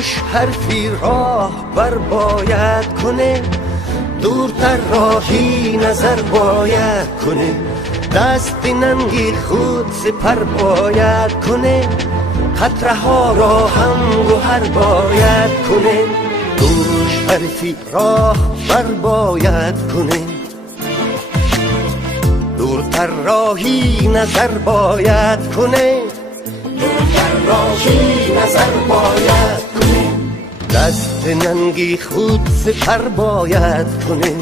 گوش حرفی راه بر باید کنه، دورتر راهی نظر باید کنه، دست ننگی خود سپر باید کنه، قطره ها را هم گوهر باید کنه. گوش حرفی راه بر باید کنه، دورتر راهی نظر باید کنه، دورتر راهی نظر باید کنه، دست ننگی خود سپر باید کنه،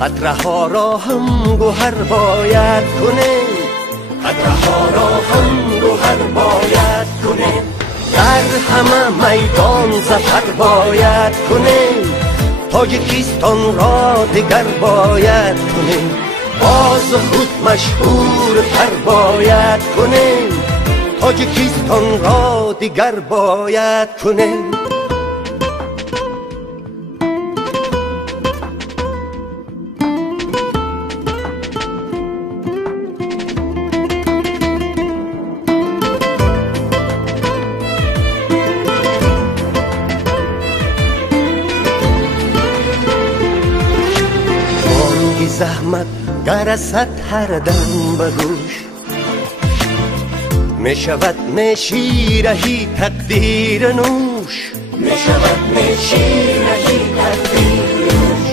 قطره ها را هم گوهر باید کنه، قطره ها را هم گوهر باید کنه، در همه میدان ظفر باید کنه، تاجیکستان را دگر باید کنه، باز خود مشهور تر باید کنه، تاجیکستان را دگر باید کنه. زحمت گرست هر دم به گوش، می شود می شیرهی تقدیر نوش، می شود می شیرهی تقدیر نوش،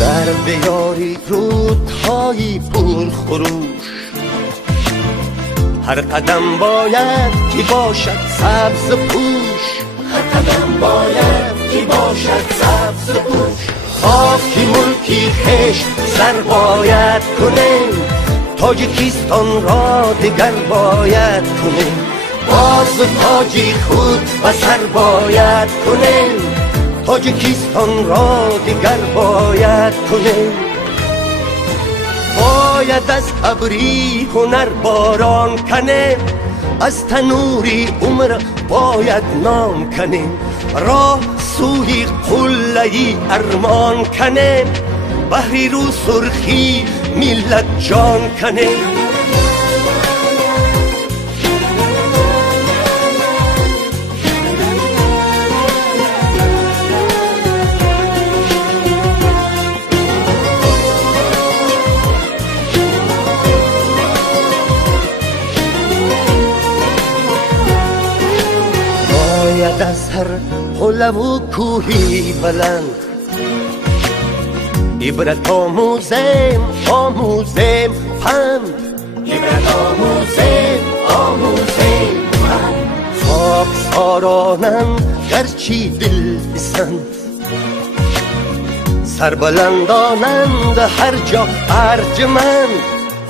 در بیاری رودهای پر خروش، هر قدم باید که باشد سبز پوش، هر قدم باید که باشد سبز پوش، خاکی ملکی خشت سر باید کنه، تاجیکستان را دگر باید کنه، باز تاجی خود به سر باید کنه، تاجیکستان را دگر باید کنه. باید از ابری هنر باران کنه، از تنوری عمر باید نام کنه، راه سوی قله‌ای ارمان کنه، بحری رو سرخی ملت جان کنه. باید از هر قله و کوهی بلند عبرت آموزیم آموزیم پند، عبرت آموزیم آموزیم پند، خاک سارانند گرچی دل بسند، سربلندانند هر جا ارجمند،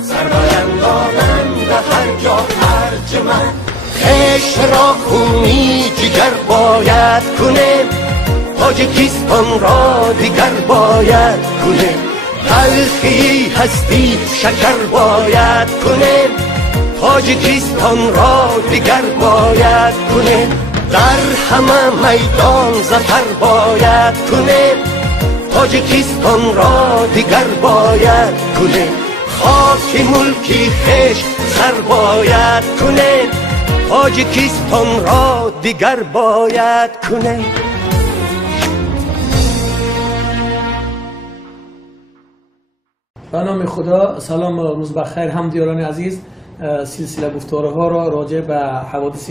سربلندانند هر جا ارجمند، خشت را خونی جگر باید کنه، تاجیکستان را دیگر باید کنه، تلخی هستی شکر باید کنه، تاجیکستان را دیگر باید کنه، در همه میدان ظفر باید کنه، تاجیکستان را دیگر باید کنه، خاک ملکی خشت سر باید کنه، تاجیکستان را دیگر باید کنه. به نام خدا، سلام و روز بخیر همدیاران عزیز. سلسله گفتارها را راجع به حوادث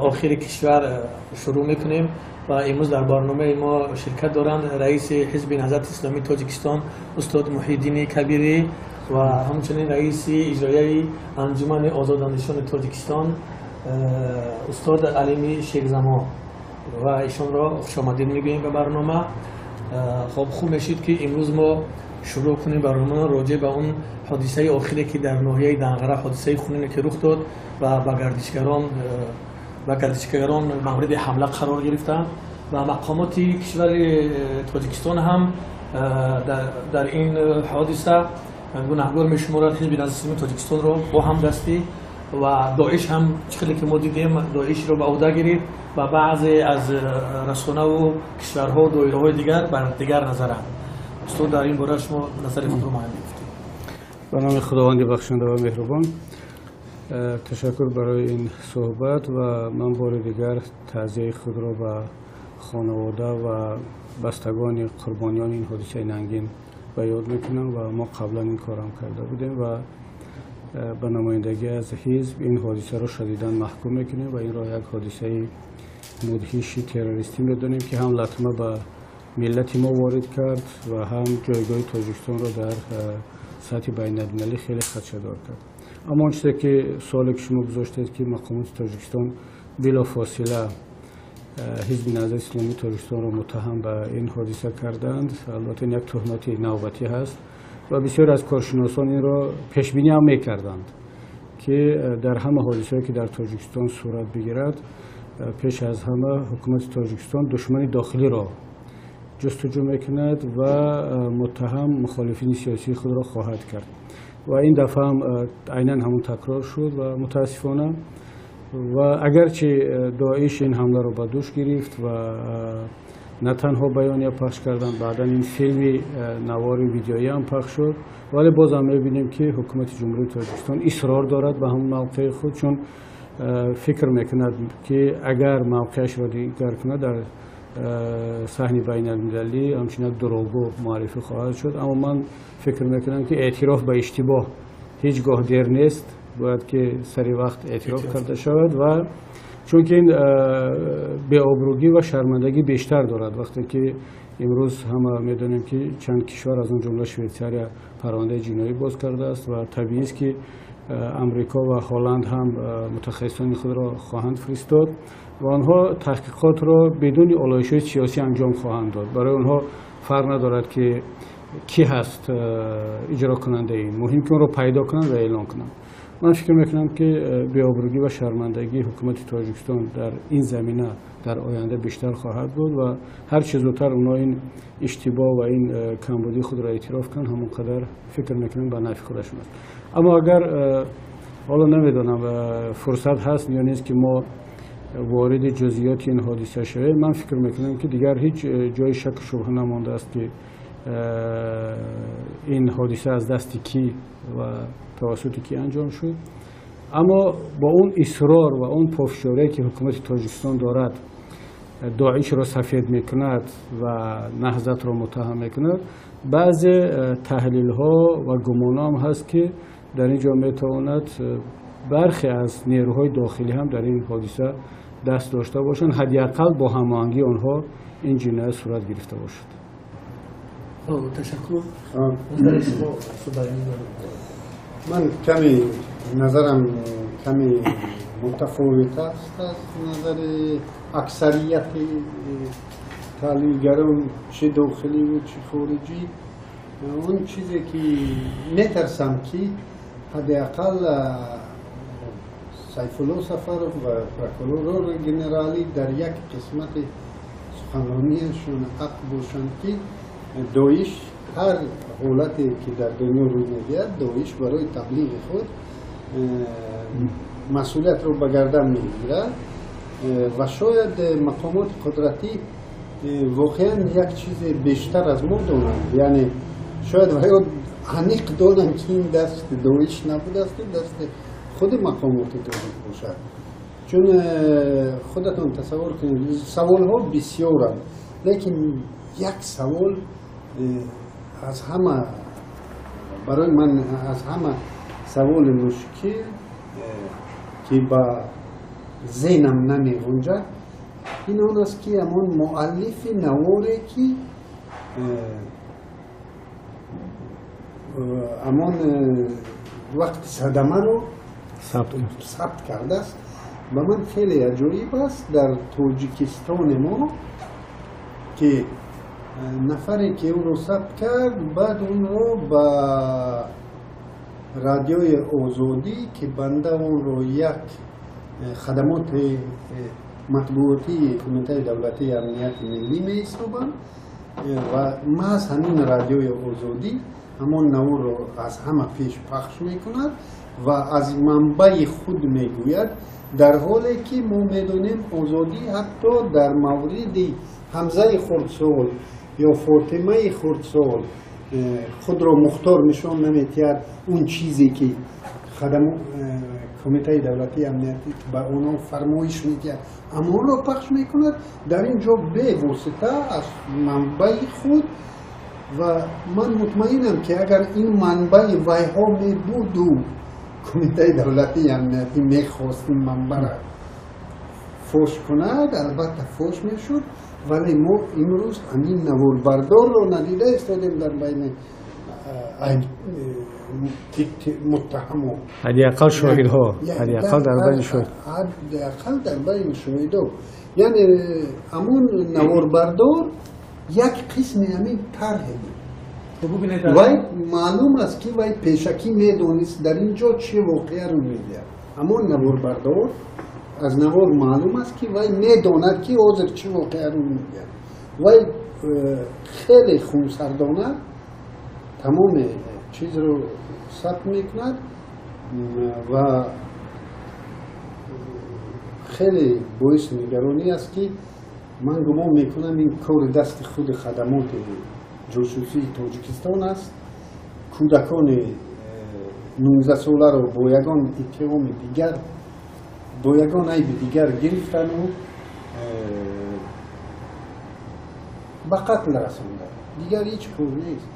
آخر کشور شروع میکنیم و امروز در برنامه ما شرکت دارند رئیس حزب نهضت اسلامی تاجیکستان استاد محی‌الدین کبیری و همچنین رئیس اجرایی انجمن آزاداندیشان تاجیکستان استاد علیمی شیخزما و ایشان را خوش آمدید میگوییم به برنامه. خب خوب میشید که امروز ما شروع کنیم برنامه راجع به اون حادثه آخری که در ناحیه دنقره حادثه خونینی که رخ داد و به گردشگران مورد حمله قرار گرفتند و مقامات کشور تاجیکستان هم در این حادثه گناهکار میشمارد. حزب نهضت اسلامی تاجیکستان را با هم دستی و داعش هم چقدر که ما دیدیم داعش رو به عهده گرفت و بعضی از رسانه و کشورها و دایره‌های دیگر بر دیگر نظرند. استاد در این باره شما نظر خود رو معین گفتید. به نام خداوند بخشنده و مهربان. تشکر برای این صحبت و من بار دیگر تعزیه خود را به خانواده و بستگان قربانیان این حادثه ننگین به یاد میکنم و ما قبلا این کارم کرده بودیم و به نمایندگی از حزب این حادثه را شدیداً محکوم میکنیم و این را یک حادثه مدهش تروریستی میدونیم که هم لطمه به ملت ما وارد کرد و هم جایگاه تاجیکستان را در سطح بین المللی خیلی خدشه‌دار کرد. اما آن چیزی که سوالی که شما گذاشتید که مقامات تاجیکستان بلافاصله حزب نهضت اسلامی تاجیکستان را متهم به این حادثه کردند، البته این یک تهمت نوبتی هست و بسیار از کارشناسان این را پیش بینی هم میکردند که در همه حادثه‌ای که در تاجیکستان صورت بگیرد پیش از همه حکومت تاجیکستان دشمن داخلی را جستجو میکند و متهم مخالفین سیاسی خود را خواهد کرد و این دفعه هم عیناً همون تکرار شد و متاسفانه و اگرچه داعش این حمله را به دوش گرفت و نه تنها بیانیه پخش کردن، بعدا این فیلمی نوار ویدیویی هم پخش شد، ولی باز هم میبینیم که حکومت جمهوری تاجیکستان اصرار دارد به همون موقع خود، چون فکر میکند که اگر موقعش را دیگر کند در صحنه بین المللی همچنین دروغگو معرفی خواهد شد. اما من فکر میکنم که اعتراف به اشتباه هیچگاه دیر نیست، باید که سری وقت اعتراف کرده شود و چون که این بی‌آبرویی و شرمندگی بیشتر دارد وقتی که امروز همه میدونیم که چند کشور از اون جمله شویتزاریا پرونده جنایی باز کرده است و طبیعی است که امریکا و هلند هم متخصصان خود را خواهند فرستاد و آنها تحقیقات را بدون آلایش‌های سیاسی انجام خواهند داد. برای آنها فرق ندارد که کی هست اجرا کننده این، مهم که اون را پیدا کنند و اعلام کنند. من فکر میکنم که بی‌آبرویی و شرمندگی حکومت تاجیکستان در این زمینه در آینده بیشتر خواهد بود و هر چه زودتر اونا این اشتباه و این کمبودی خود را اعتراف کنند همونقدر فکر میکنم به نفع خودشون است. اما اگر حالا نمیدونم فرصت هست یا نیست که ما وارد جزئیات این حادثه شویم، من فکر میکنم که دیگر هیچ جای شک و شبهه نمانده است که این حادثه از دست کی و توسط کی انجام شد. اما با اون اصرار و اون پافشاری که حکومت تاجیکستان دارد داعش را سفید میکند و نهضت را متهم میکند، بعض تحلیل ها و گمان هم هست که در اینجا میتواند برخی از نیروهای داخلی هم در این حادثه دست داشته باشند، حداقل با هماهنگی آنها این جنایت صورت گرفته باشد. تشکر. من کمی نظرم کمی متفاوت است از نظر اکثریت تحلیلگران چه داخلی و چه خارجی. اون چیزی که میترسم که حداقل سیف الله سفرов و پروکورور گنرالی در یک قسمت سخنرانیشون حق باشند که داعش هر حالتی که در دنیا روی می‌آید داعش برای تبلیغ خود مسئولیت رو به گردن می‌گیرد و شاید مقامات قدرتی واقعا یک چیز بیشتر از ما دانند، یعنی شاید باید عمیق دانند که این دست داعش نبوده است، دست خود مقامات تاجیک باشد. چون خودتون تصور کنید سوال ها بسیارند، لیکن یک سوال از همه برای من از همه سوال مشکل که با ذهنم نمی‌گنجد این آن است که همان مؤلف نواری که همان وقت صدمه رو ثبت کرده است. به من خیلی عجیب است در تاجیکستان ما که نفری که اون رو ثبت کرد بعد اون رو با رادیوی آزادی که بنده اون رو یک خدمات مطبوعاتی کمیته دولتی امنیت ملی می‌سازند و محض همین رادیوی آزادی همون نور رو از همه پیش پخش میکند و از منبع خود میگوید، در حالی که ما میدونیم آزادی حتی در مورد حمزه خردسال یا فاطمه خردسال خود را مختار نشان نمی‌دهد. اون چیزی که کمیته دولتی امنیتی به اونا فرمایش میده امور رو پخش میکند در اینجا به واسطه از منبع خود و من مطمئنم که اگر این منبع ویها می بود و کمیته دولتی امنیتی میخواست این منبع را فوش کند البته فوش میشد ولی ما امروز همین نواربردار رو ندیده استادیم در بین متهم حداقل شاهدها حداقل در بین شاهد حداقل در بین شاهدها یعنی همون نواربردار یک قسم همین طرح بود وای معلوم است که وای پیشکی میدونست در اینجا چه واقعه رو میگه همون نواربردار از نوار معلوم است که وای میدوند که حاضر چه واقعه رو میگه وای خیلی خونسردانه تمام چیز رو ثبت میکند و خیلی باعث نگرانی است که من گمان میکنم این کار دست خود خدمات جاسوسی تاجیکستان است کودکان 19 ساله رو با یگان اتهام دیگر با یگان عیب دیگر گرفتن و به قتل رساندن دیگر هیچ کار نیست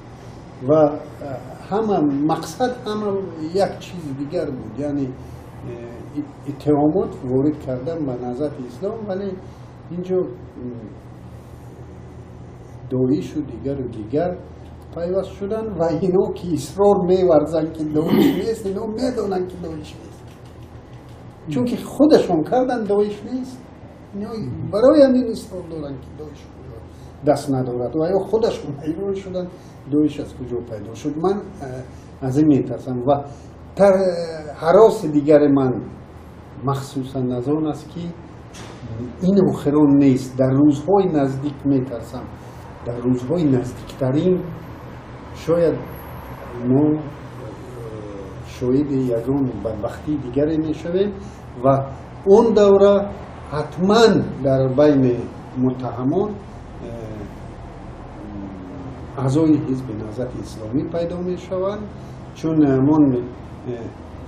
و همه مقصد همه یک چیز دیگر بود یعنی اتهامات وارد کردن به نظر اسلام ولی اینجا داعش و دیگر پیوست شدن و اینا که اصرار می‌ورزن که داعش نیست اینا میدونن که داعش نیست چون که خودشون کردن داعش نیست اینا برای همین اصرار دارن که داعش دست ندارد و یا خودشون حیران شدن داعش از کجا پیدا شد من از این میترسم و هراس دیگر من مخصوصا از آن است که این آخران نیست در روزهای نزدیک میترسم در روزهای نزدیکترین شاید ما شاید یگان بدبختی دیگری میشویم و اون دوره حتما در بین متهمان اعضای حزب نهضت اسلامی پیدا می شوند چون من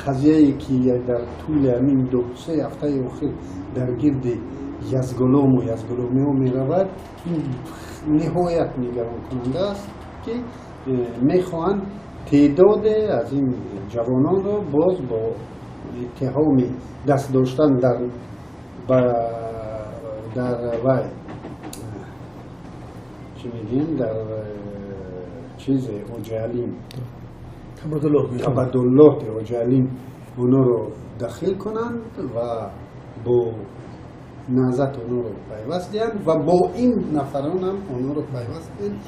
قضیه‌ای که در طول همین 2-3 هفته اخیر در گرد یزگلام و یزگلامی ها می رود این نهایت نگران کننده است که می خواهند تعداد از این جوانان را باز با اتهام دست داشتن در چی میگیم در چیز اوجالین تبادلات اوجالین اونا رو داخل کنند و با نهضت اونا رو پیوست دهند و با این نفران هم اونا رو پیوست دهند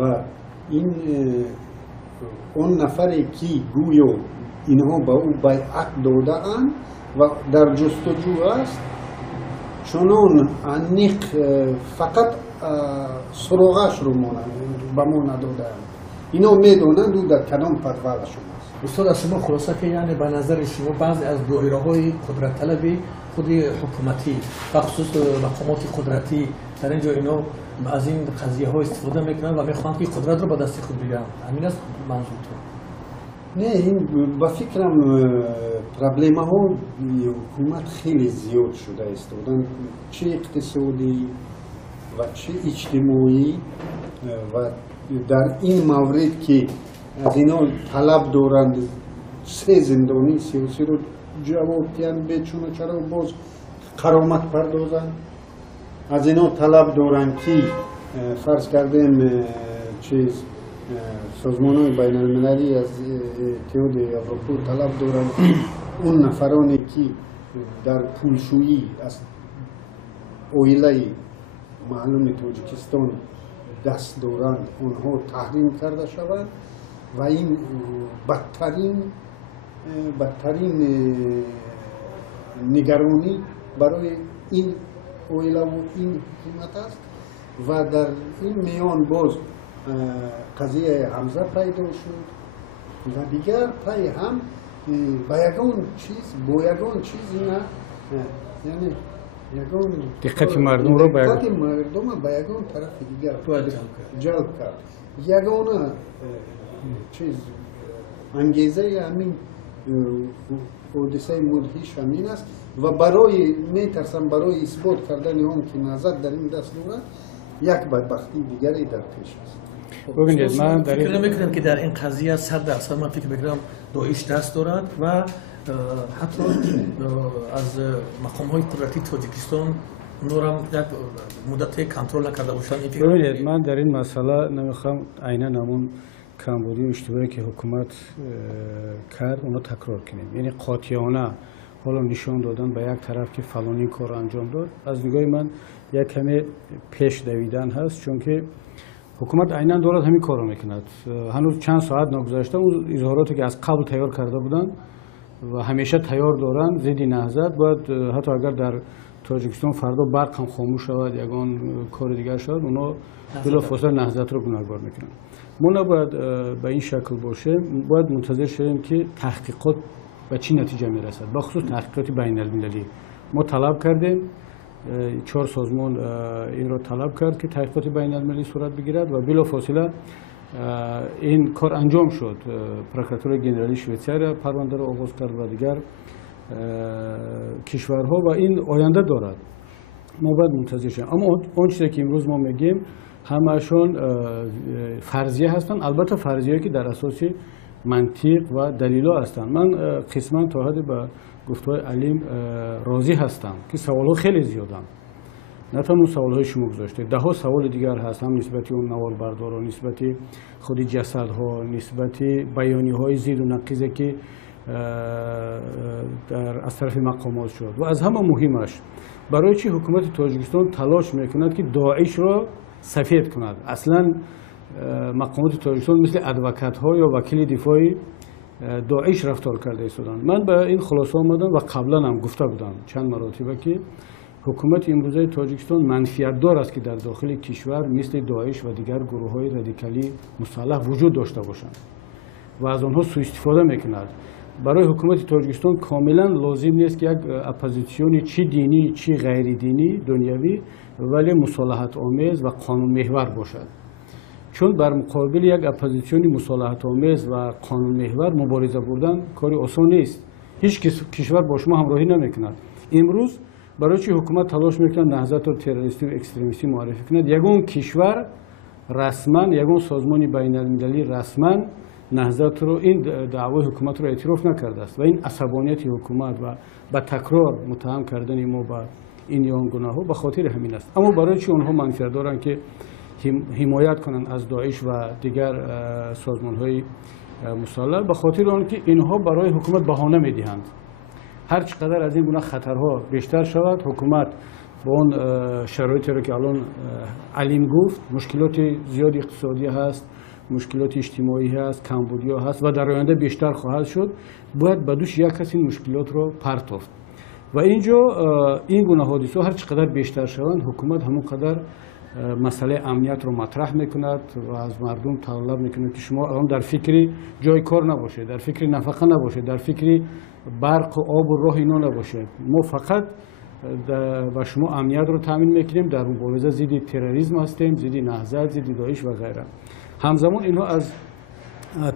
و این اون نفری که گویا اینها با او بیعت داده اند و در جستجو است چنان انیق فقط سراغش رو به ما نداده اند اینا میدونند او در کدام پرورده شماست استاد از شما خلاصه که یعنی به نظر شما بعضی از دایره های قدرت طلبی خود حکومتی و خصوص مقامات قدرتی در اینجا اینا از این قضیه ها استفاده میکنن و میخوان که قدرت رو به دست خود بگیرن همین است منظور تو نه این با فکرم پرابلم ها حکومت خیلی زیاد شده است چه اقتصادی و چه اجتماعی و در این مورد که از اینا طلب دارند 3 زندانی سیاسی رو جواب دهند بچون چرا باز قرامت پردازند از اینا طلب دارند که فرض کردیم چیز سازمان‌های بین المللی از اتحاد اروپا طلب دارند اون نفرانی که در پولشویی از اویله معلوم تاجیکستان دست دارند اونها تحریم کرده شوند و این بدترین نگرانی برای این اویله و این حکومت است و در این میان باز قضیه حمزه پیدا شد و دیگر پای هم با یگان چیز نه یعنی یگان دقت مردم رو به یگان طرف دیگر جلب کرد یگان چیز انگیزه همین حادثه مدهش همین است و برای میترسم برای اثبات کردن آن که نهضت در این دست دارد یک بدبختی دیگری در پیش است. ببینید من در فکر نمی‌کنم که در این قضیه 100% من فکر می‌کنم داعش دست دارد و حتی از مقام‌های قدرتی تاجیکستان نورم یک مدت کنترل نکرده باشند. ببینید من در این مسئله نمیخوام عیناً همون کمبودی و اشتباهی که حکومت کرد اونو تکرار کنیم. یعنی قاطعانه حالا نشان دادن به یک طرف که فلانی کار انجام داد از نگاه من یک کمی پیش دویدن هست، چون که حکومت عیناً دارد همین کارو میکند. هنوز چند ساعت نگذشته اون اظهاراتی که از قبل تیار کرده بودن و همیشه تیار دارن ضد نهضت، باید حتی اگر در تاجیکستان فردا برق هم خاموش شود یگان کار دیگر شود اونا بلافاصله نهضت رو گناهکار میکنن. ما نباید به این شکل باشه، باید منتظر شویم که تحقیقات به چی نتیجه میرسد. بخصوص تحقیقات بین المللی ما طلب کردیم، 4 سازمان این را طلب کرد که تحقیقات بین المللی صورت بگیرد و بلافاصله این کار انجام شد. پروکراتور گنرالی شویتزار پرونده را آغاز کرد و دیگر کشورها و این آینده دارد. ما باید منتظر شویم. اما اون چیزی که امروز ما میگیم همشون فرضیه هستند، البته فرضیه‌ای که در اساس منطق و دلیل هستند. من قسما تا حد به گفته‌های علیم راضی هستم که سوال‌ها خیلی زیادن، نه تنها سوال‌های شما گذاشته، ده ها سوال دیگر هست، هم نسبت اون نواربرداران، نسبت خود جسدها، نسبت بیانیه‌های زیر و نقیضی که از طرف مقامات شد و از همه مهمش برای چی حکومت تاجیکستان تلاش میکند که داعش را سفید کند. اصلا مقامات تاجیکستان مثل ادوکات ها یا وکیل دفاعی داعش رفتار کرده ایستادن. من به این خلاصه آمدم و قبلا هم گفته بودم چند مرتبه که حکومت امروزه تاجیکستان منفیت دار است که در داخل کشور مثل داعش و دیگر گروه های رادیکالی مسلح وجود داشته باشند و از آنها سوء استفاده میکند. برای حکومت تاجیکستان کاملا لازم نیست که یک اپوزیسیون چی دینی چی غیر دینی دنیوی ولی مصالحت آمیز و قانون محور باشد، چون بر مقابل یک اپوزیسیون مصالحت آمیز و قانون محور مبارزه بردن کاری آسان نیست. هیچ کشور با شما همراهی نمیکند. امروز برای چی حکومت تلاش میکند نهضت رو تروریستی و اکستریمیستی معرفی کند؟ یگان کشور رسما، یگان سازمان بین المللی رسما نهضت رو این دعوای حکومت رو اعتراف نکرده است و این عصبانیت حکومت و به تکرار متهم کردن ما به این یا آن گناه ها به خاطر همین است. اما برای چی اونها منفعت دارن که حمایت کنند از داعش و دیگر سازمان های مسلح؟ به خاطر آنکه اینها برای حکومت بهانه میدهند. هر چقدر از این گونه خطرها بیشتر شود، حکومت با اون شرایطی رو که الان علیم گفت، مشکلات زیاد اقتصادی هست، مشکلات اجتماعی هست، کمبودی هست و در آینده بیشتر خواهد شد، باید به دوش یک کس این مشکلات رو پرتافت. و اینجا این گونه حادثه هر چقدر بیشتر شوند، حکومت همون قدر مسئله امنیت رو مطرح میکند و از مردم طلب میکند که شما الان در فکر جای کار نباشه، در فکر نفقه نباشه، در فکر برق و آب و راه اینا نباشه. ما فقط و شما امنیت رو تامین میکنیم، در مبارزه ضد تروریسم هستیم، ضد نهضت، ضد داعش و غیره. همزمان اینها از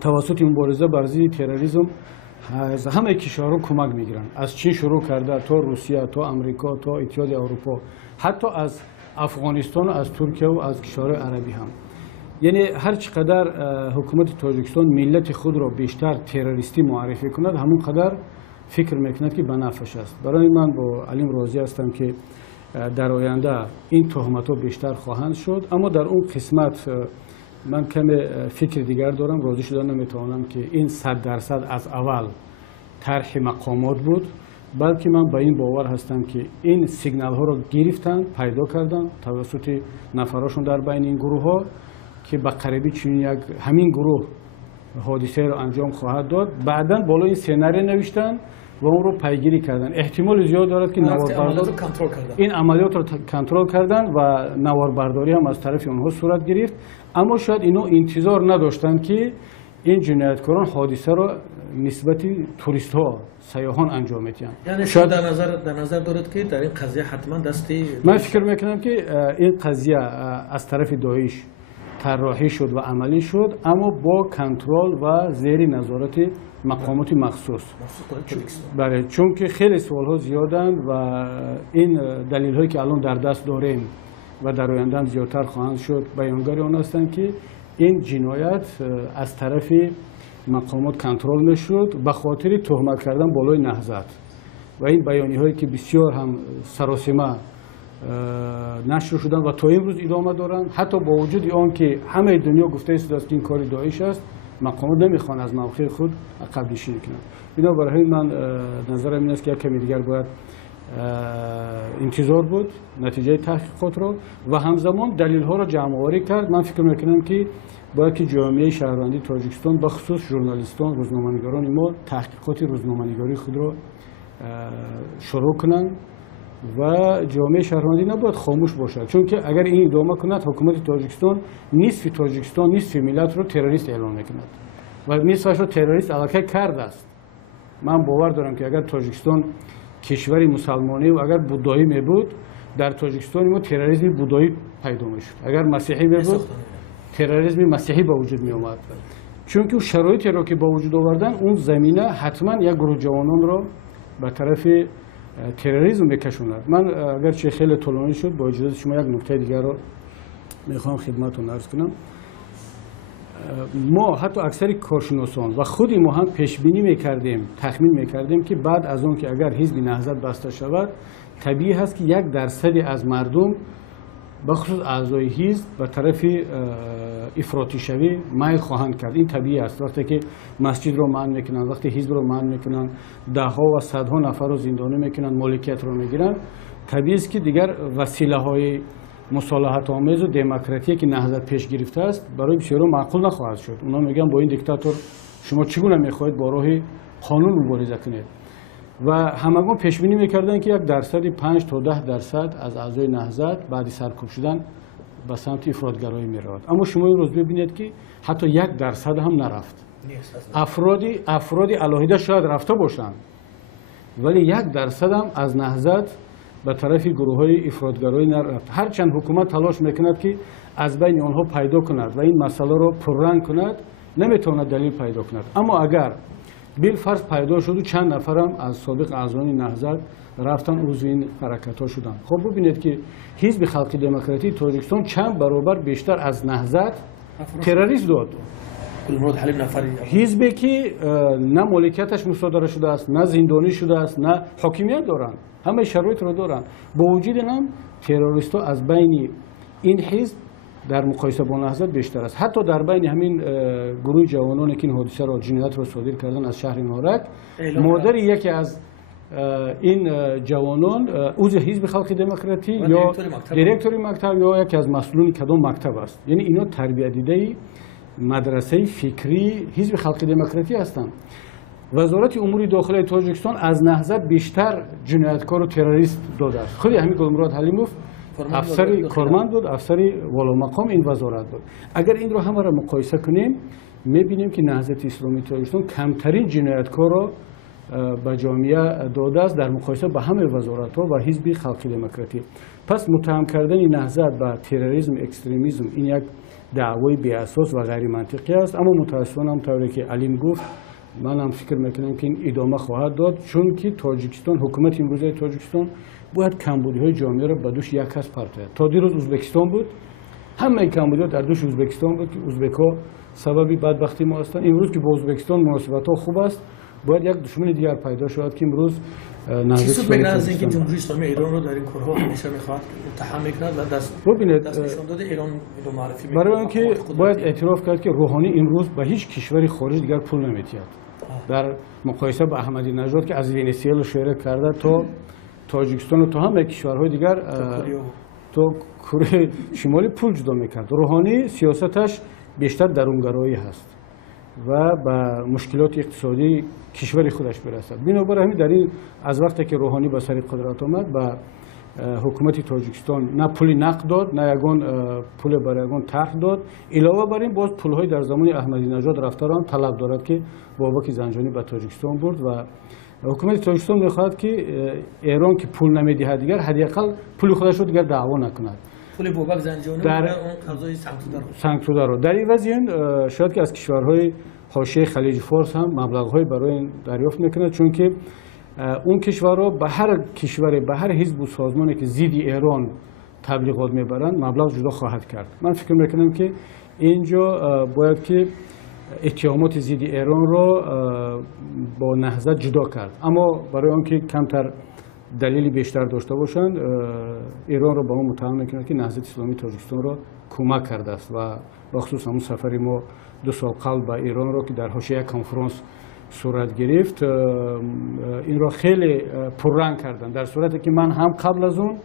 توسط مبارزه بر ضد تروریسم از همه کشورها کمک میگیرن. از چین شروع کرده تا روسیه، تا امریکا، تا اتحاد اروپا، حتی از افغانستان و از ترکیه و از کشورهای عربی هم. یعنی هر چقدر حکومت تاجیکستان ملت خود را بیشتر تروریستی معرفی کند، همون قدر فکر میکند که به نفعش است. برای من با علیم راضی هستم که در آینده این تهمت‌ها بیشتر خواهند شد، اما در اون قسمت من کمی فکر دیگر دارم. راضی شدن نمیتوانم که این 100% از اول طرح مقامات بود، بلکه من به این باور هستم که این سیگنال ها رو گرفتن، پیدا کردن توسط نفراشون در بین این گروه ها که به قریبی چون یک همین گروه حادثه رو انجام خواهد داد. بعداً بالا این سناریو نوشتن و اون رو پیگیری کردن. احتمال زیاد دارد که این عملیات رو کنترل کردن و نواربرداری هم از طرف اونها صورت گرفت. اما شاید اینو انتظار نداشتن که این جنایتکاران حادثه رو نسبت توریست ها، سیاحان انجام میدن. یعنی شاید در نظر دارد که در این قضیه حتما دستی من فکر میکنم که این قضیه از طرف داعش طراحی شد و عملی شد، اما با کنترل و زیر نظارت مقامات مخصوص. بله، چون که خیلی سوال‌ها زیادند و این دلیل‌هایی که الان در دست داریم و در آینده زیادتر خواهند شد بیانگر آن هستند که این جنایت از طرف مقامات کنترل میشد به خاطر تهمت کردن بالای نهضت و این بیانیه‌هایی که بسیار هم سراسیمه نشر شدن و تا امروز ادامه دارند. حتی با وجود آن که همه دنیا گفته است که این کار داعش است، مقامات نمیخوان از موقع خود عقب نشینی کنند. بنابراین من نظرم این است که یک کمی دیگر باید انتظار بود نتیجه تحقیقات را و همزمان دلیل ها را جمع آوری کرد. من فکر میکنم که باید که جامعه شهروندی تاجیکستان به خصوص ژورنالیستان، روزنامه‌نگاران ما تحقیقات روزنامه‌نگاری خود را شروع کنند و جامعه شهروندی نباید خاموش باشد، چون که اگر این ادامه کند حکومت تاجیکستان نصف تاجیکستان نصف ملت را تروریست اعلام میکند و نصفش را تروریست علاقه کرده است. من باور دارم که اگر تاجیکستان کشوری مسلمانی و اگر بودایی می بود در تاجیکستان ما تروریسم بودایی پیدا میشد، اگر مسیحی می بود تروریسم مسیحی به وجود می آمد، چون که شرایطی را که با وجود آوردن اون زمینه حتما یک گروه جوانان را به طرف تروریسم میکشوند. من اگرچه خیلی طولانی شد با اجازه شما یک نکته دیگر رو میخوام خدمتتون عرض کنم. ما حتی اکثر کارشناسان و خودی ما هم پیش بینی میکردیم، تخمین میکردیم که بعد از اون که اگر حزب نهضت بسته شود طبیعی هست که 1% از مردم بخصوص اعضای حزب به طرف افراطی شوی میل خواهند کرد. این طبیعی است. وقتی که مسجد رو منع میکنن، وقتی حزب رو منع میکنن، ده ها و صدها نفر رو زندانی میکنن، مالکیت رو میگیرن، طبیعی است که دیگر وسیله های مصالحت آمیز و دموکراتی که نهضت پیش گرفته است برای بسیارا معقول نخواهد شد. اونا میگن با این دیکتاتور شما چگونه میخواهید با راه قانون مبارزه کنید و همگان پیش بینی میکردن که 1% 5 تا 10% از اعضای نهضت بعد سرکوب شدن به سمت افراطگرایی میرود. اما شما این روز ببینید که حتی 1% هم نرفت. افرادی علاهیده شاید رفته باشند ولی 1% هم از نهضت به طرف گروه های افراطگرایی نرفت. هرچند حکومت تلاش میکند که از بین آنها پیدا کند و این مسئله را پررنگ کند، نمیتواند دلیل پیدا کند. اما اگر بالفرض پیدا شد و چند نفرم از سابق اعضای نهضت رفتن عضو این حرکت ها شدن، خب ببینید که حزب خلق دموکراتی تاجیکستان چند برابر بیشتر از نهضت تروریست داد. حزبی که نه مالکیتش مصادره شده است، نه زندانی شده است، نه حاکمیت دارند، همه شرایط را دارند. با وجود این تروریست ها از بین این حزب در مقایسه با نهضت بیشتر است. حتی در بین همین گروه جوانانی که این حادثه را جنایت را صادر کردن از شهر نارک، مادر یکی از این جوانان عضو حزب خلق دموکراتی یا دیرکتور مکتب یا یکی از مسئولین کدام مکتب است. یعنی اینا تربیت دیده مدرسه فکری حزب خلق دموکراتی هستند. وزارت امور داخلی تاجیکستان از نهضت بیشتر جنایتکار و تروریست داده است. خود همین گلمراد حلیموف افسر کارمند بود، افسر والا مقام این وزارت بود. اگر این رو همه را مقایسه کنیم میبینیم که نهضت اسلامی تاجیکستان کمترین جنایتکار را به جامعه داده است در مقایسه با همه وزارت ها و حزب خلق دموکراتی. پس متهم کردن نهضت به تروریسم، اکستریمیسم این یک دعوای بی اساس و غیر منطقی است. اما متاسفانه همونطوری که علیم گفت من هم فکر میکنم که این ادامه خواهد داد، چون که تاجیکستان، حکومت امروزی تاجیکستان باید کمبودی‌های جامعه را به دوش یک کس پرتاید. تا دیروز ازبکستان بود، همه کمبودی‌ها در دوش ازبکستان بود که ازبک‌ها سببی بدبختی ما هستند. امروز که با ازبکستان مناسبت‌ها خوب است، باید یک دشمن دیگر پیدا شود که امروز چیزی بگن از اینکه جمهوری اسلامی ایران رو در این کارها همیشه میخواد متهم میکند و دست نشان داده ایران رو معرفی میکنه. برای اینکه باید اعتراف کرد که روحانی امروز به هیچ کشوری خارج دیگر پول نمیتید. در مقایسه با احمدی نژاد که از ونزوئلا شرکت کرده تا تاجیکستان و تا همه کشورهای دیگر تو کره شمالی پول جدا میکرد. روحانی سیاستش بیشتر درونگرایی هست و با مشکلات اقتصادی کشور خودش برسد. بنابراین در این از وقتی که روحانی به سر قدرت آمد به حکومت تاجیکستان نه پولی نقد داد، نه یگان پول برای یگان طرح داد. علاوه بر این باز پولهای در زمان احمدی نژاد رفتاران طلب دارد که بابک زنجانی به تاجیکستان برد و حکومت تاجیکستان می‌خواهد که ایران که پول نمی‌دهد دیگر حداقل پول خودش رو دیگر دعوا نکند. پول بابک زنجانی در اون قضای سنگتوده رو در این وضعیت شاید که از کشورهای حاشیه خلیج فارس هم مبلغ‌های برای این دریافت میکنه، چون که اون کشورها به هر کشوری، به هر حزب و سازمانی که ضد ایران تبلیغات میبرند مبلغ جدا خواهد کرد. من فکر میکنم که اینجا باید که اتهامات ضد ایران را با نهضت جدا کرد، اما برای آنکه کمتر دلیل بیشتر داشته باشند ایران را با اون متهم میکنه که نهضت اسلامی تاجیکستان را کمک کرده است و بخصوص همون سفر ما 2 سال قبل به ایران را که در حاشیه کنفرانس صورت گرفت این را خیلی پررنگ کردن، در صورتی که من هم قبل از اون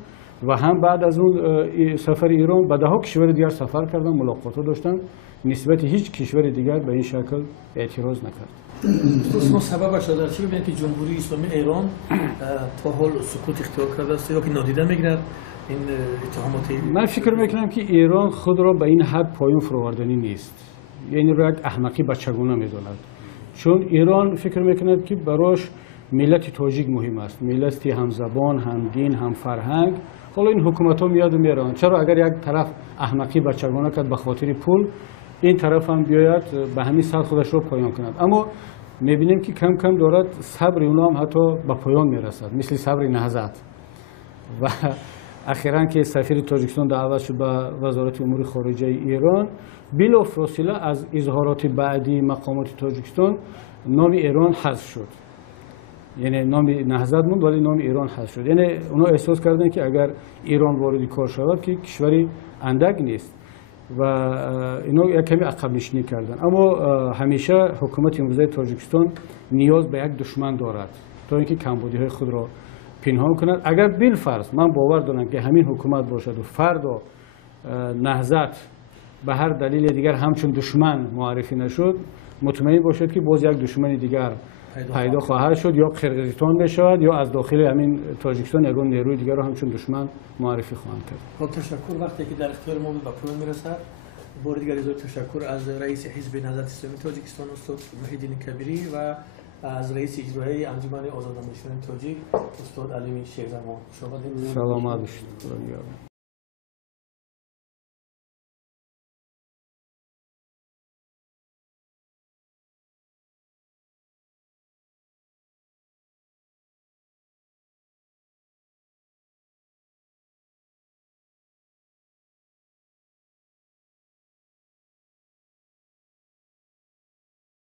و هم بعد از اون سفر ایران به 10 کشور دیگر سفر کردم، ملاقات داشتم، نسبت هیچ کشور دیگر به این شکل اعتراض نکرد. ما سببش در چی ببینید که جمهوری اسلامی ایران تا حال سکوت اختیار کرده است یا که نادیده میگیرد این اتهامات؟ من فکر میکنم که ایران خود را به این حد پایین فروردنی نیست، یعنی را یک احمقی بچگانه میداند، چون ایران فکر میکند که براش ملت تاجیک مهم است، ملتی هم زبان، هم دین، هم فرهنگ. حالا این حکومت ها میاد و میرن، چرا اگر یک طرف احمقی بچگانه کرد به خاطر پول، این طرف هم بیاید به همین سطح خودش رو پایان کند. اما میبینیم که کم کم دارد صبر اونا هم حتی به پایان میرسد، مثل صبر نهضت. و اخیراً که سفیر تاجیکستان دعوت شد به وزارت امور خارجه ایران، بلافاصله از اظهارات بعدی مقامات تاجیکستان نام ایران حذف شد، یعنی نام نهضت موند ولی نام ایران حذف شد. یعنی اونا احساس کردن که اگر ایران وارد کار شود که کشوری اندک نیست و اینا یک کمی عقب نشینی کردن. اما همیشه حکومت امروزه تاجیکستان نیاز به یک دشمن دارد تا اینکه کمبودی‌های خود را پنهان کند. اگر بالفرض من باور دارم که همین حکومت باشد و فردا نهضت به هر دلیل دیگر همچون دشمن معرفی نشد، مطمئن باشد که باز یک دشمن دیگر پیدا خواهد شد، یا قرقیزستان میشود یا از داخل همین تاجیکستان یگان نیروی دیگر رو همچون دشمن معرفی خواهند کرد. خب تشکر. وقتی که در اختیار ما به پایان میرسد، بار دیگر تشکر از رئیس حزب نهضت اسلامی تاجیکستان استاد محیدین کبیری و از رئیس اجرایی انجمن آزاداندیشان تاجیک استاد علیمی شیخزمان. سلامت باشید.